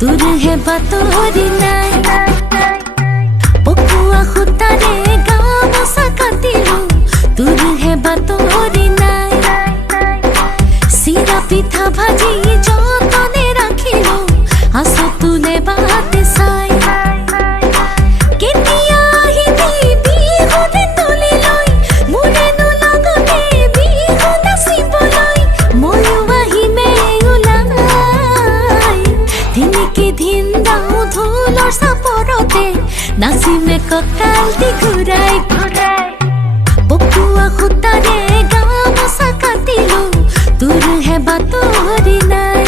তোর হে বাতৰি নাই পকুয়া খুতাৰে গামোচা কাটিলো তোৰ হে বাতৰি নাই চিৰা পিঠা ভাজি যতনে ৰাখিলো আছো তোলে বাতে চাই কেতিয়া আহিবি বিহুতে তুলি লৈ মোৰেনো লগতে বিহু নাচিবলৈ ময়ো আহিমে ওলাই দিনকে দিন দাও ঢোলৰ চাপৰতে নাচিমে কঁকাল দি ঘূৰাই ঘূৰাই পকুয়া খুতাৰে গামোচা কাটিলো তোৰ হে বাতৰি নাই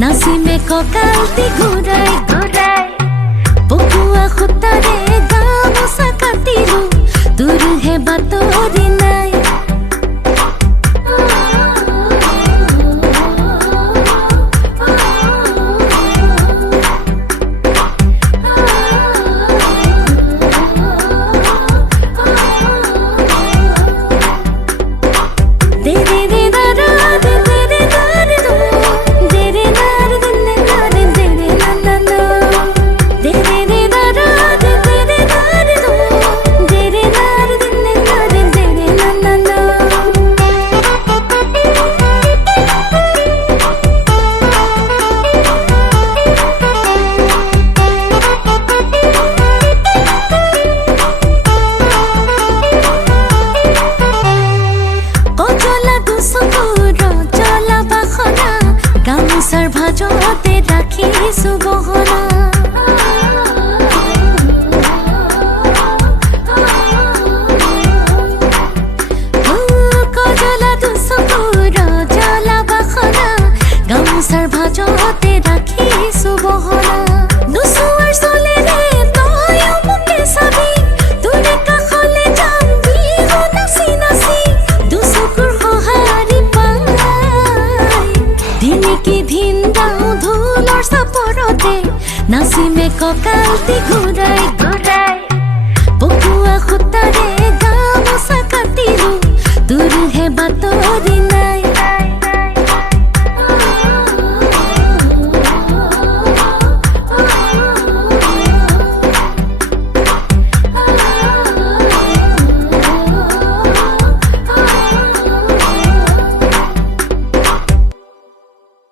নাচিমে কঁকাল দি ঘূৰাই ঘূৰাই পকুয়া খুতাৰে গামোচা কাটিলো তোৰ হে বাতৰি নাই গামোচাৰ ভাজতে ৰাখিছো গহনা কজলা দুচকুৰ জ্বলা বাসনা গামোচাৰ ভাজতে ৰাখিছো গহনা দুচুৱাৰ চলেৰে তয়ো মোকে চাবি তোৰে কাষলে যাম বিহু নাচি নাচি দুচকুৰ সঁহাৰি পাই দিনকে দিন দাও ঢোলৰ চাপৰতে নাচিমে কঁকাল দি ঘূৰাই ঘূৰাই পকুয়া খুতাৰে গামোচা কাটিলো তোৰ হে বাতৰি নাই